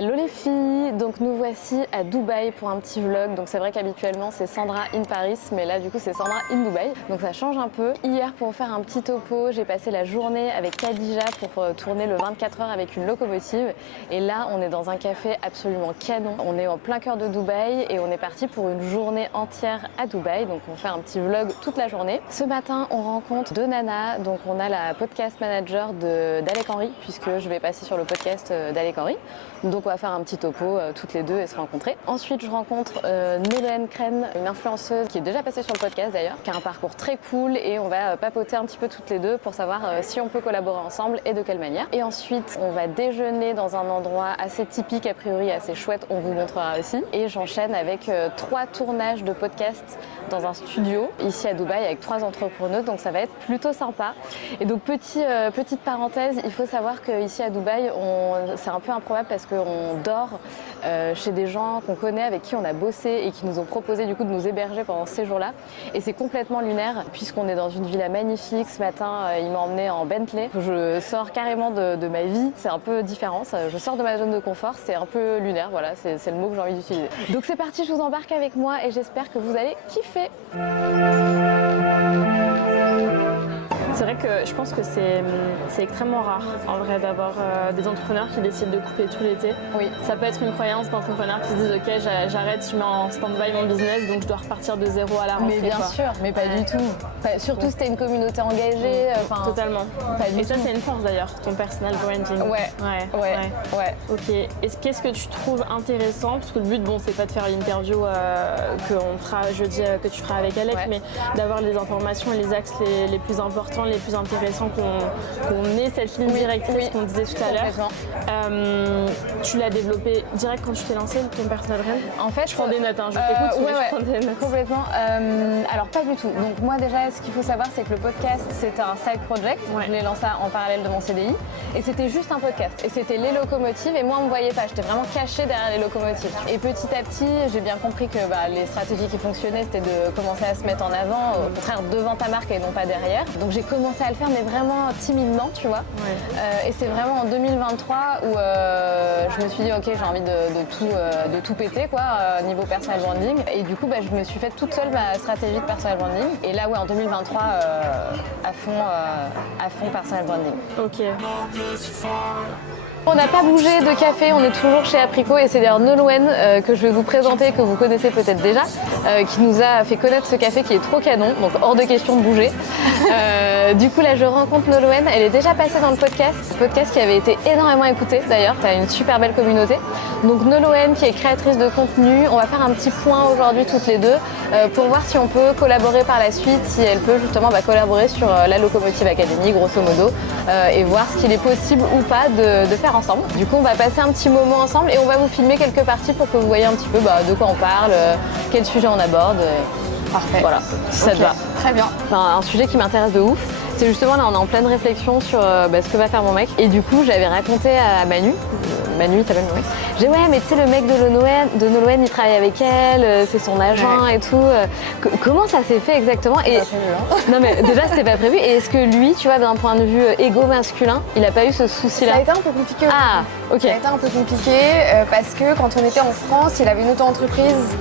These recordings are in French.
Hello les filles, donc nous voici à Dubaï pour un petit vlog. Donc c'est vrai qu'habituellement c'est Sandra in Paris, mais là du coup c'est Sandra in Dubaï. Donc ça change un peu. Hier pour faire un petit topo, j'ai passé la journée avec Khadija pour tourner le 24 heures avec une locomotive. Et là on est dans un café absolument canon. On est en plein cœur de Dubaï et on est parti pour une journée entière à Dubaï. Donc on fait un petit vlog toute la journée. Ce matin on rencontre deux nanas. Donc on a la podcast manager d'Alec Henry, puisque je vais passer sur le podcast d'Alec Henry. Donc on va faire un petit topo toutes les deux et se rencontrer. Ensuite je rencontre Nolwenn Crène, une influenceuse qui est déjà passée sur le podcast d'ailleurs, qui a un parcours très cool et on va papoter un petit peu toutes les deux pour savoir si on peut collaborer ensemble et de quelle manière. Et ensuite on va déjeuner dans un endroit assez typique, a priori assez chouette, on vous montrera aussi. Et j'enchaîne avec 3 tournages de podcasts dans un studio ici à Dubaï avec 3 entrepreneurs, donc ça va être plutôt sympa. Et donc petite parenthèse, il faut savoir qu'ici à Dubaï c'est un peu improbable parce qu'on dort chez des gens qu'on connaît, avec qui on a bossé et qui nous ont proposé du coup de nous héberger pendant ces jours-là. Et c'est complètement lunaire puisqu'on est dans une villa magnifique. Ce matin, il m'a emmené en Bentley. Je sors carrément de ma vie, c'est un peu différent. Je sors de ma zone de confort, c'est un peu lunaire, voilà, c'est le mot que j'ai envie d'utiliser. Donc c'est parti, je vous embarque avec moi et j'espère que vous allez kiffer. C'est vrai que je pense que c'est extrêmement rare en vrai d'avoir des entrepreneurs qui décident de couper tout l'été. Oui. Ça peut être une croyance d'entrepreneurs qui se disent ok, j'arrête, je mets en stand-by mon business, donc je dois repartir de zéro à la rentrée. Mais bien sûr, mais pas du tout. Surtout si t'as une communauté engagée. Totalement. Et ça c'est une force d'ailleurs, ton personal branding. Ouais. Ok. Et qu'est-ce que tu trouves intéressant, parce que le but bon c'est pas de faire l'interview qu'on fera jeudi que tu feras avec Alec, mais d'avoir les informations et les axes les plus importants, les plus intéressants, qu'on ait cette ligne directrice qu'on disait tout à l'heure. Tu l'as développé direct quand tu t'es lancé, ton personal brand? En fait, je prends des notes, hein, je t'écoute, mais je prends des notes. Complètement. Alors pas du tout. Donc moi déjà, ce qu'il faut savoir, c'est que le podcast, c'était un side project. Je l'ai lancé en parallèle de mon CDI. Et c'était juste un podcast. Et c'était les locomotives. Et moi, on me voyait pas. J'étais vraiment cachée derrière les locomotives. Et petit à petit, j'ai bien compris que les stratégies qui fonctionnaient, c'était de commencer à se mettre en avant, au contraire devant ta marque et non pas derrière. Donc j'ai commencé à le faire, mais vraiment timidement, tu vois. Et c'est vraiment en 2023 où je me suis dit, ok, j'ai envie de tout péter, quoi, niveau personal branding. Et du coup, je me suis faite toute seule ma stratégie de personal branding. Et là, en 2023, à fond personal branding. Ok. On n'a pas bougé de café, on est toujours chez Apricot et c'est d'ailleurs Nolwenn que je vais vous présenter, que vous connaissez peut-être déjà, qui nous a fait connaître ce café qui est trop canon, donc hors de question de bouger. Du coup là je rencontre Nolwenn, elle est déjà passée dans le podcast qui avait été énormément écouté d'ailleurs, tu as une super belle communauté. Donc Nolwenn qui est créatrice de contenu, on va faire un petit point aujourd'hui toutes les deux pour voir si on peut collaborer par la suite, si elle peut justement collaborer sur la Locomotive Academy grosso modo et voir ce qu'il est possible ou pas de faire ensemble. Du coup on va passer un petit moment ensemble et on va vous filmer quelques parties pour que vous voyez un petit peu de quoi on parle, quel sujet on aborde. Parfait. Voilà, si ça te va. Très bien. Un sujet qui m'intéresse de ouf. C'est justement là on est en pleine réflexion sur ce que va faire mon mec. Et du coup j'avais raconté à Manu, Manu il s'appelle Manu. J'ai dit ouais mais tu sais le mec de Nolwenn il travaille avec elle, c'est son agent et tout. Comment ça s'est fait exactement? Et non mais déjà c'était pas prévu. Et est-ce que lui tu vois d'un point de vue égo masculin il a pas eu ce souci là? Ça a été un peu compliqué. Ah ok. Ça a été un peu compliqué parce que quand on était en France il avait une auto-entreprise.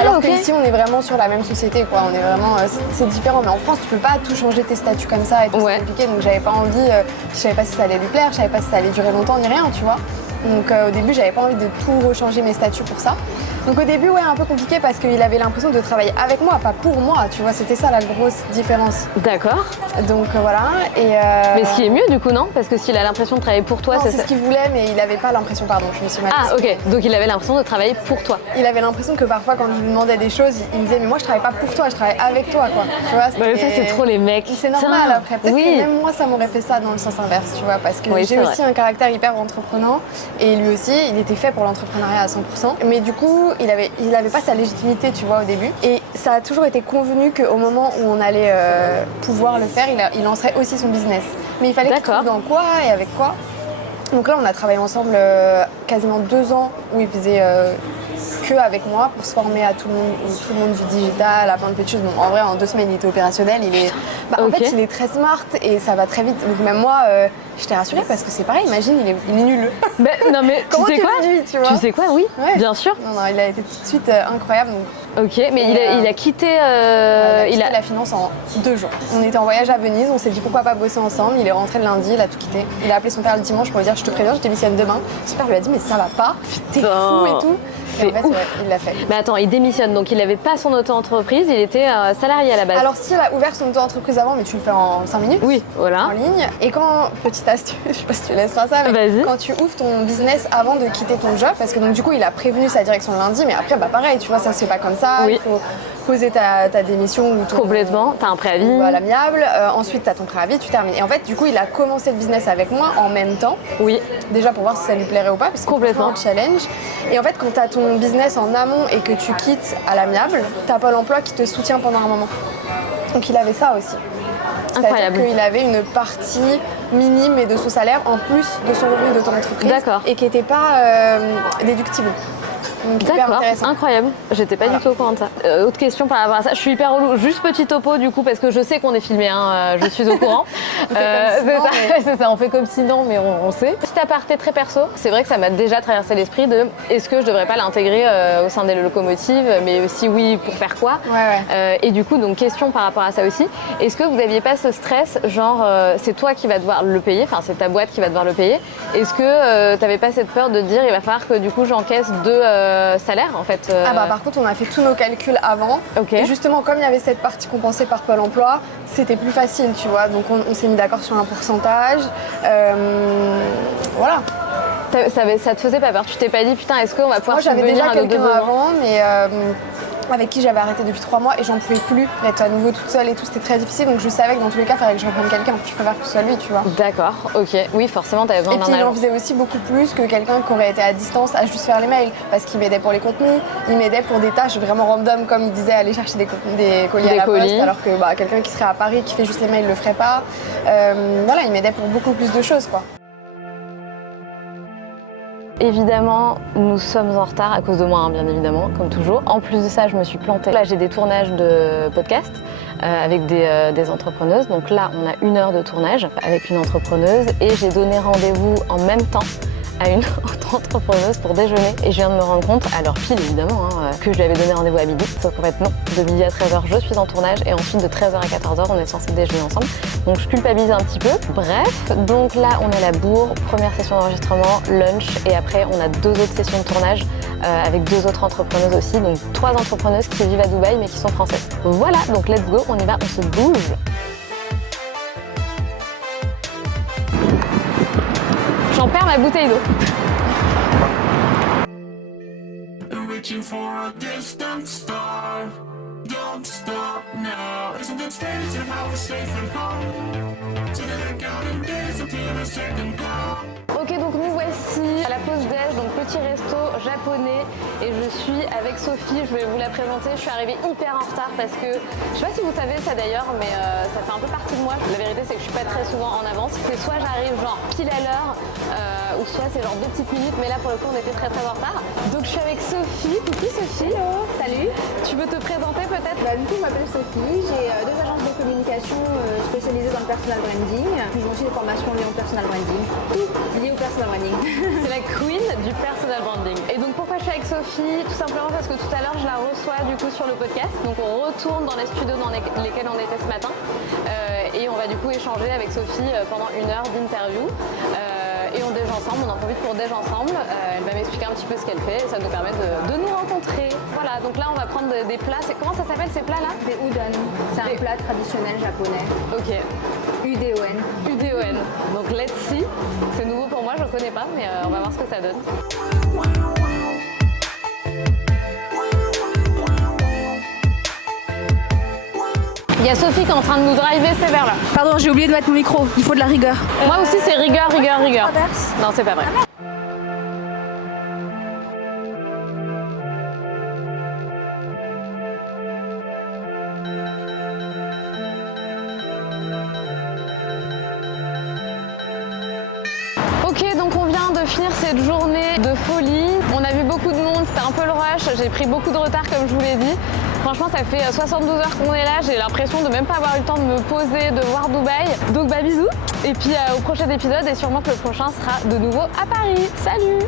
Alors qu'ici on est vraiment sur la même société quoi, on est vraiment, c'est différent, mais en France tu peux pas tout changer tes statuts comme ça et tout, c'est compliqué, donc j'avais pas envie, je savais pas si ça allait lui plaire, je savais pas si ça allait durer longtemps ni rien, tu vois. Donc au début j'avais pas envie de tout rechanger mes statuts pour ça. Donc au début un peu compliqué parce qu'il avait l'impression de travailler avec moi, pas pour moi, tu vois, c'était ça la grosse différence. D'accord. Donc voilà. Mais ce qui est mieux du coup non? Parce que s'il a l'impression de travailler pour toi, c'est ce qu'il voulait mais il avait pas l'impression, pardon, je me suis mal expliquée. Ok, donc il avait l'impression de travailler pour toi. Il avait l'impression que parfois quand je lui demandais des choses, il me disait mais moi je travaille pas pour toi, je travaille avec toi quoi. Tu vois, ça c'est trop les mecs. C'est normal après, peut-être que même moi ça m'aurait fait ça dans le sens inverse, tu vois, parce que j'ai aussi un caractère hyper entreprenant et lui aussi il était fait pour l'entrepreneuriat à 100%. Mais du coup il avait pas sa légitimité tu vois au début et ça a toujours été convenu qu'au moment où on allait pouvoir le faire, il lancerait aussi son business. Mais il fallait qu'il trouve dans quoi et avec quoi. Donc là on a travaillé ensemble quasiment 2 ans où il faisait qu'avec moi pour se former à tout le monde du digital, à plein de petites choses. Bon, en vrai, en 2 semaines, il était opérationnel. En fait, il est très smart et ça va très vite. Donc même moi, j'étais rassurée parce que c'est pareil, imagine, il est nul. Non mais Comment tu sais quoi tu sais quoi, oui, Ouais. bien sûr. Non, il a été tout de suite incroyable. Donc, Ok, mais il a quitté... il a la finance en 2 jours. On était en voyage à Venise, on s'est dit pourquoi pas bosser ensemble. Il est rentré le lundi, il a tout quitté. Il a appelé son père le dimanche pour lui dire je te préviens, je démissionne demain. Son père lui a dit mais ça va pas, t'es fou et tout. Et en fait, il l'a fait. Mais attends, il démissionne, donc il n'avait pas son auto-entreprise, il était salarié à la base. Alors si, il a ouvert son auto-entreprise avant, mais tu le fais en 5 minutes. Oui, voilà. En ligne. Et quand, petite astuce, je sais pas si tu laisseras ça, mais quand tu ouvres ton business avant de quitter ton job, parce que donc du coup il a prévenu sa direction le lundi, mais après pareil, tu vois, ça se fait pas comme ça. Oui. Il faut poser ta démission ou ton... Complètement, t'as un préavis. Ou à l'amiable. Ensuite t'as ton préavis, tu termines. Et en fait du coup il a commencé le business avec moi en même temps. Oui. Déjà pour voir si ça lui plairait ou pas, parce que complètement un challenge. Et en fait quand t'as ton business en amont et que tu quittes à l'amiable, t'as Pôle emploi qui te soutient pendant un moment. Donc il avait ça aussi. Incroyable. C'est-à-dire qu'il avait une partie minime et de son salaire en plus de son revenu de ton entreprise. D'accord. Et qui n'était pas déductible. Donc, hyper D'accord, intéressant. Incroyable. J'étais pas du tout au courant de ça. Autre question par rapport à ça. Je suis hyper relou. Juste petit topo du coup parce que je sais qu'on est filmé. Je suis au courant. C'est ça. On fait comme sinon, mais on sait. Petit aparté très perso. C'est vrai que ça m'a déjà traversé l'esprit de est-ce que je devrais pas l'intégrer au sein des locomotives, mais si oui, pour faire quoi. Et du coup, donc question par rapport à ça aussi. Est-ce que vous aviez pas ce stress, genre c'est toi qui vas devoir le payer, enfin c'est ta boîte qui va devoir le payer. Est-ce que t'avais pas cette peur de dire il va falloir que du coup j'encaisse 2 salaire en fait. Par contre on a fait tous nos calculs avant et justement comme il y avait cette partie compensée par Pôle emploi, c'était plus facile tu vois, donc on s'est mis d'accord sur un pourcentage, voilà. Ça te faisait pas peur? Tu t'es pas dit putain est-ce qu'on va pouvoir subvenir à nos deux besoins? Moi j'avais déjà quelqu'un avant mais avec qui j'avais arrêté depuis 3 mois et j'en pouvais plus d'être à nouveau toute seule et tout, c'était très difficile donc je savais que dans tous les cas il fallait que je reprenne quelqu'un, je préfère que ce soit lui tu vois. D'accord, ok, oui forcément t'avais besoin d'un agent. Et puis il en faisait aussi beaucoup plus que quelqu'un qui aurait été à distance à juste faire les mails parce qu'il m'aidait pour les contenus, il m'aidait pour des tâches vraiment random comme il disait aller chercher des colis à la poste alors que quelqu'un qui serait à Paris qui fait juste les mails le ferait pas. Voilà, il m'aidait pour beaucoup plus de choses quoi. Évidemment, nous sommes en retard à cause de moi, hein, bien évidemment, comme toujours. En plus de ça, je me suis plantée. Là, j'ai des tournages de podcasts avec des entrepreneuses. Donc là, on a 1 heure de tournage avec une entrepreneuse et j'ai donné rendez-vous en même temps à une autre entrepreneuse pour déjeuner et je viens de me rendre compte, à leur fil évidemment, que je lui avais donné rendez-vous à midi, sauf qu'en fait non, de midi à 13h je suis en tournage et ensuite de 13h à 14h on est censé déjeuner ensemble, donc je culpabilise un petit peu. Bref, donc là on est à la bourre, première session d'enregistrement, lunch et après on a 2 autres sessions de tournage avec 2 autres entrepreneuses aussi, donc 3 entrepreneuses qui vivent à Dubaï mais qui sont françaises. Voilà, donc let's go, on y va, on se bouge. J'en perds ma bouteille d'eau. Ok, donc nous voici à la pause déj, donc petit resto japonais et je suis avec Sophie, je vais vous la présenter. Je suis arrivée hyper en retard parce que, je sais pas si vous savez ça d'ailleurs, mais ça fait un peu partie de moi. La vérité c'est que je suis pas très souvent en avance. C'est soit j'arrive genre pile à l'heure ou soit c'est genre 2 petites minutes, mais là pour le coup on était très en retard. Donc je suis avec Sophie. Coucou Sophie. Hello, salut. Tu peux te présenter peut-être? Du coup je m'appelle Sophie, j'ai 2 agences de communication spécialisées dans le personal branding. Puis j'ai aussi des formations liées au personal branding. Tout lié au personal branding. C'est la queen du personal branding. Et donc pourquoi je suis avec Sophie? Tout simplement parce que tout à l'heure je la reçois du coup sur le podcast. Donc on retourne dans les studios dans lesquels on était ce matin. Et on va du coup échanger avec Sophie pendant 1 heure d'interview. Et on déj ensemble, on en profite pour déj ensemble. Elle va m'expliquer un petit peu ce qu'elle fait et ça nous permet de nous rencontrer. Voilà, donc là on va prendre des plats. Comment ça s'appelle ces plats là? Des udon. C'est un plat traditionnel japonais. Ok. UDON. UDON. Donc let's see. C'est nouveau pour moi, je connais pas, mais on va voir ce que ça donne. Il y a Sophie qui est en train de nous driver sévère là. Pardon, j'ai oublié de mettre mon micro. Il faut de la rigueur. Moi aussi c'est rigueur. Non, c'est pas vrai. Ok, donc on vient de finir cette journée de folie. On a vu beaucoup de monde, c'était un peu le rush, j'ai pris beaucoup de retard comme je vous l'ai dit. Franchement, ça fait 72 heures qu'on est là, j'ai l'impression de même pas avoir eu le temps de me poser, de voir Dubaï. Donc bah bisous, et puis au prochain épisode, et sûrement que le prochain sera de nouveau à Paris. Salut!